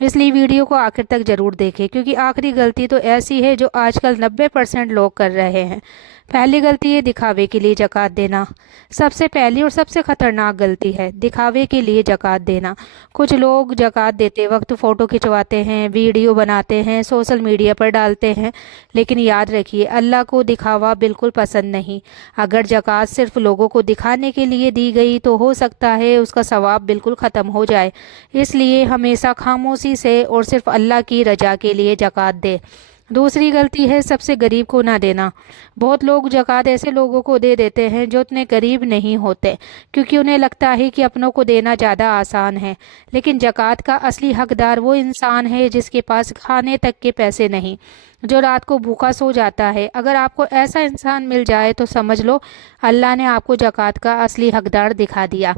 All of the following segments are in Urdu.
اس لیے ویڈیو کو آخر تک ضرور دیکھیں، کیونکہ آخری غلطی تو ایسی ہے جو آج کل 90% لوگ کر رہے ہیں۔ پہلی غلطی ہے دکھاوے کے لیے زکوٰۃ دینا۔ سب سے پہلی اور سب سے خطرناک غلطی ہے دکھاوے کے لیے زکوٰۃ دینا۔ کچھ لوگ زکوٰۃ دیتے وقت فوٹو کھنچواتے ہیں، ویڈیو بناتے ہیں، سوشل میڈیا پر ڈالتے ہیں، لیکن یاد رکھیے اللہ کو دکھاوا بالکل پسند نہیں۔ اگر زکوٰۃ صرف لوگوں کو دکھانے کے لیے دی گئی تو ہو سکتا ہے اس کا ثواب بالکل ختم ہو جائے۔ اس لیے ہمیشہ خاموشی سے اور صرف اللہ کی رضا کے لیے زکوٰۃ دے۔ دوسری غلطی ہے سب سے غریب کو نہ دینا۔ بہت لوگ زکوٰۃ ایسے لوگوں کو دے دیتے ہیں جو اتنے غریب نہیں ہوتے، کیونکہ انہیں لگتا ہے کہ اپنوں کو دینا زیادہ آسان ہے، لیکن زکوٰۃ کا اصلی حقدار وہ انسان ہے جس کے پاس کھانے تک کے پیسے نہیں، جو رات کو بھوکا سو جاتا ہے۔ اگر آپ کو ایسا انسان مل جائے تو سمجھ لو اللہ نے آپ کو زکوٰۃ کا اصلی حقدار دکھا دیا۔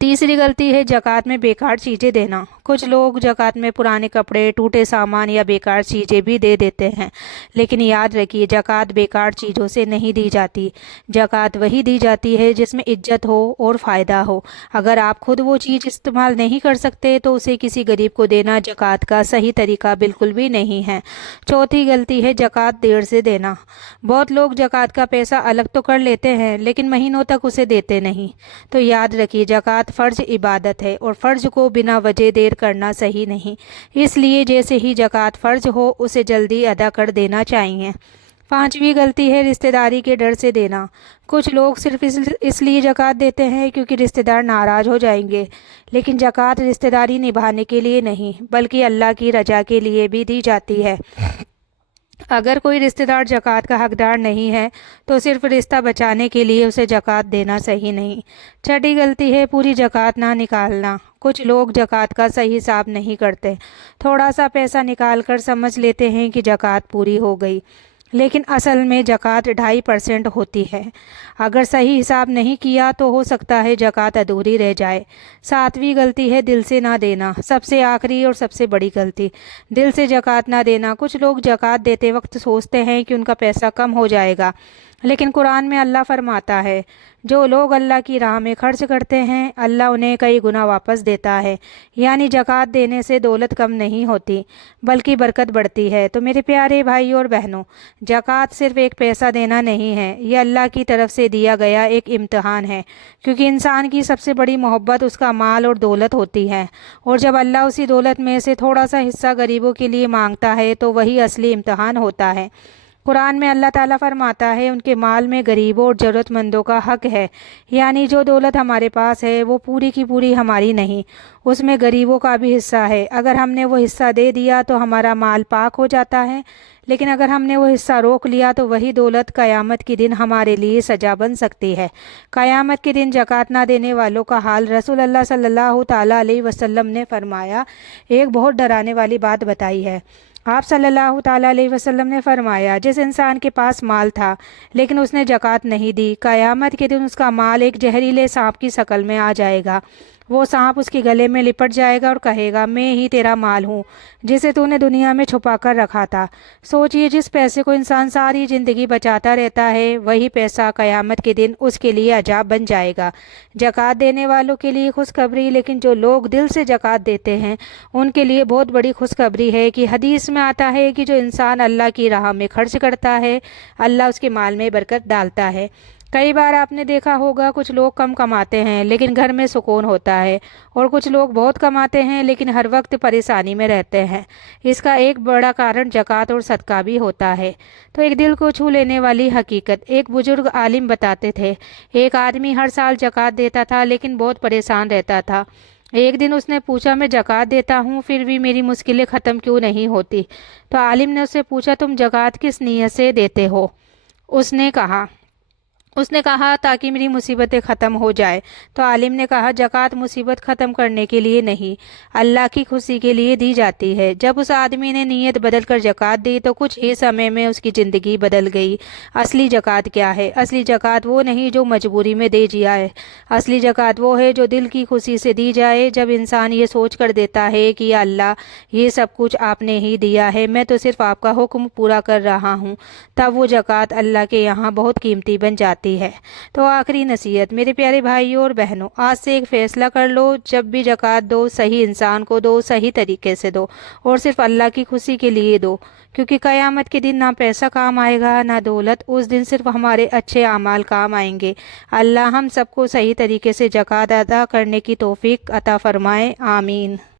تیسری غلطی ہے زکوٰۃ میں بیکار چیزیں دینا۔ کچھ لوگ زکوٰۃ میں پرانے کپڑے، ٹوٹے سامان یا بیکار چیزیں بھی دے دیتے ہیں، لیکن یاد رکھیے زکوٰۃ بیکار چیزوں سے نہیں دی جاتی۔ زکوٰۃ وہی دی جاتی ہے جس میں عزت ہو اور فائدہ ہو۔ اگر آپ خود وہ چیز استعمال نہیں کر سکتے تو اسے کسی غریب کو دینا زکوٰۃ کا صحیح طریقہ بالکل بھی نہیں ہے۔ چوتھی غلطی ہے زکوٰۃ دیر سے دینا۔ بہت لوگ زکوٰۃ کا پیسہ الگ تو کر لیتے ہیں لیکن مہینوں تک اسے دیتے نہیں۔ تو یاد رکھیے زکوٰۃ فرض عبادت ہے اور فرض کو بنا وجہ دیر کرنا صحیح نہیں، اس لیے جیسے ہی زکوٰۃ فرض ہو اسے جلدی ادا کر دینا چاہیے۔ پانچویں غلطی ہے رشتہ داری کے ڈر سے دینا۔ کچھ لوگ صرف اس لیے زکوٰۃ دیتے ہیں کیونکہ رشتہ دار ناراض ہو جائیں گے، لیکن زکوٰۃ رشتہ داری نبھانے کے لیے نہیں بلکہ اللہ کی رضا کے لیے بھی دی جاتی ہے۔ اگر کوئی رشتہ دار زکوٰۃ کا حقدار نہیں ہے تو صرف رشتہ بچانے کے لیے اسے زکوٰۃ دینا صحیح نہیں۔ چھٹی غلطی ہے پوری زکوٰۃ نہ نکالنا۔ کچھ لوگ زکوٰۃ کا صحیح حساب نہیں کرتے، تھوڑا سا پیسہ نکال کر سمجھ لیتے ہیں کہ زکوٰۃ پوری ہو گئی، لیکن اصل میں زکوٰۃ 2.5% ہوتی ہے۔ اگر صحیح حساب نہیں کیا تو ہو سکتا ہے زکوٰۃ ادھوری رہ جائے۔ ساتویں غلطی ہے دل سے نہ دینا۔ سب سے آخری اور سب سے بڑی غلطی دل سے زکوٰۃ نہ دینا۔ کچھ لوگ زکوٰۃ دیتے وقت سوچتے ہیں کہ ان کا پیسہ کم ہو جائے گا، لیکن قرآن میں اللہ فرماتا ہے جو لوگ اللہ کی راہ میں خرچ کرتے ہیں اللہ انہیں کئی گنا واپس دیتا ہے، یعنی زکوٰۃ دینے سے دولت کم نہیں ہوتی بلکہ برکت بڑھتی ہے۔ تو میرے پیارے بھائی اور بہنوں، زکوٰۃ صرف ایک پیسہ دینا نہیں ہے، یہ اللہ کی طرف سے دیا گیا ایک امتحان ہے، کیونکہ انسان کی سب سے بڑی محبت اس کا مال اور دولت ہوتی ہے، اور جب اللہ اسی دولت میں سے تھوڑا سا حصہ غریبوں کے لیے مانگتا ہے تو وہی اصلی امتحان ہوتا ہے۔ قرآن میں اللہ تعالیٰ فرماتا ہے ان کے مال میں غریبوں اور ضرورت مندوں کا حق ہے، یعنی جو دولت ہمارے پاس ہے وہ پوری کی پوری ہماری نہیں، اس میں غریبوں کا بھی حصہ ہے۔ اگر ہم نے وہ حصہ دے دیا تو ہمارا مال پاک ہو جاتا ہے، لیکن اگر ہم نے وہ حصہ روک لیا تو وہی دولت قیامت کے دن ہمارے لیے سزا بن سکتی ہے۔ قیامت کے دن زکوٰۃ نہ دینے والوں کا حال رسول اللہ صلی اللہ تعالیٰ علیہ وسلم نے فرمایا ایک بہت ڈرانے والی بات بتائی ہے۔ آپ صلی اللہ تعالیٰ علیہ وسلم نے فرمایا جس انسان کے پاس مال تھا لیکن اس نے زکوٰۃ نہیں دی، قیامت کے دن اس کا مال ایک زہریلے سانپ کی شکل میں آ جائے گا۔ وہ سانپ اس کے گلے میں لپٹ جائے گا اور کہے گا میں ہی تیرا مال ہوں جسے تو نے دنیا میں چھپا کر رکھا تھا۔ سوچئے جس پیسے کو انسان ساری زندگی بچاتا رہتا ہے وہی پیسہ قیامت کے دن اس کے لیے عذاب بن جائے گا۔ زکوٰۃ دینے والوں کے لیے خوشخبری، لیکن جو لوگ دل سے زکوٰۃ دیتے ہیں ان کے لیے بہت بڑی خوشخبری ہے کہ حدیث میں آتا ہے کہ جو انسان اللہ کی راہ میں خرچ کرتا ہے اللہ اس کے مال میں برکت ڈالتا ہے۔ کئی بار آپ نے دیکھا ہوگا کچھ لوگ کم کماتے ہیں لیکن گھر میں سکون ہوتا ہے، اور کچھ لوگ بہت کماتے ہیں لیکن ہر وقت پریشانی میں رہتے ہیں۔ اس کا ایک بڑا کارن زکوٰۃ اور صدقہ بھی ہوتا ہے۔ تو ایک دل کو چھو لینے والی حقیقت ایک بزرگ عالم بتاتے تھے، ایک آدمی ہر سال زکوٰۃ دیتا تھا لیکن بہت پریشان رہتا تھا۔ ایک دن اس نے پوچھا میں زکوٰۃ دیتا ہوں پھر بھی میری مشکلیں ختم کیوں نہیں ہوتی؟ تو عالم نے اس سے پوچھا تم زکوٰۃ کس نیت سے دیتے ہو؟ اس نے کہا تاکہ میری مصیبتیں ختم ہو جائے۔ تو عالم نے کہا زکوٰۃ مصیبت ختم کرنے کے لیے نہیں اللہ کی خوشی کے لیے دی جاتی ہے۔ جب اس آدمی نے نیت بدل کر زکوٰۃ دی تو کچھ ہی سمے میں اس کی زندگی بدل گئی۔ اصلی زکوٰۃ کیا ہے؟ اصلی زکوٰۃ وہ نہیں جو مجبوری میں دے دیا ہے، اصلی زکوٰۃ وہ ہے جو دل کی خوشی سے دی جائے۔ جب انسان یہ سوچ کر دیتا ہے کہ یا اللہ یہ سب کچھ آپ نے ہی دیا ہے، میں تو صرف آپ کا حکم پورا کر رہا ہوں، تب وہ زکوٰۃ اللہ کے یہاں بہت قیمتی بن جاتی آتی ہے۔ تو آخری نصیحت میرے پیارے بھائیوں اور بہنوں، آج سے ایک فیصلہ کر لو، جب بھی زکوٰۃ دو صحیح انسان کو دو، صحیح طریقے سے دو، اور صرف اللہ کی خوشی کے لیے دو، کیونکہ قیامت کے دن نہ پیسہ کام آئے گا نہ دولت، اس دن صرف ہمارے اچھے اعمال کام آئیں گے۔ اللہ ہم سب کو صحیح طریقے سے زکوٰۃ ادا کرنے کی توفیق عطا فرمائے، آمین۔